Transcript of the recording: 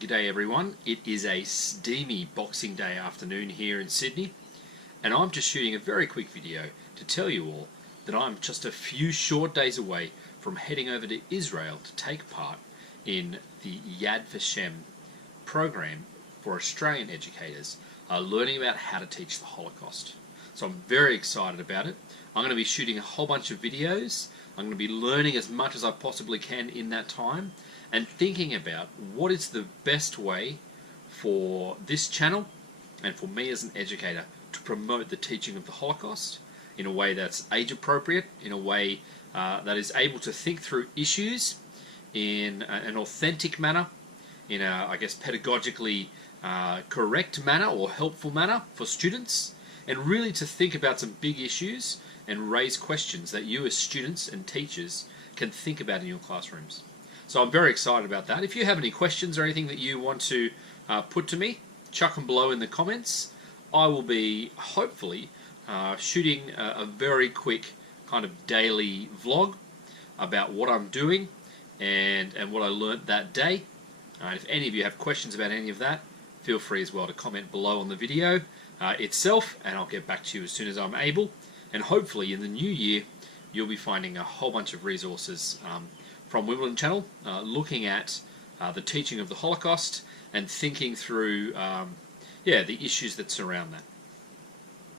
G'day everyone, it is a steamy Boxing Day afternoon here in Sydney, and I'm just shooting a very quick video to tell you all that I'm just a few short days away from heading over to Israel to take part in the Yad Vashem program for Australian educators, learning about how to teach the Holocaust. So I'm very excited about it. I'm going to be shooting a whole bunch of videos. I'm going to be learning as much as I possibly can in that time and thinking about what is the best way for this channel and for me as an educator to promote the teaching of the Holocaust in a way that's age appropriate, in a way that is able to think through issues in an authentic manner, in a, I guess, pedagogically correct manner or helpful manner for students, and really to think about some big issues and raise questions that you as students and teachers can think about in your classrooms. So I'm very excited about that. If you have any questions or anything that you want to put to me, chuck them below in the comments. I will be hopefully shooting a very quick kind of daily vlog about what I'm doing and what I learnt that day. If any of you have questions about any of that, feel free as well to comment below on the video itself, and I'll get back to you as soon as I'm able. And hopefully in the new year you'll be finding a whole bunch of resources from Wimble channel looking at the teaching of the Holocaust and thinking through the issues that surround that.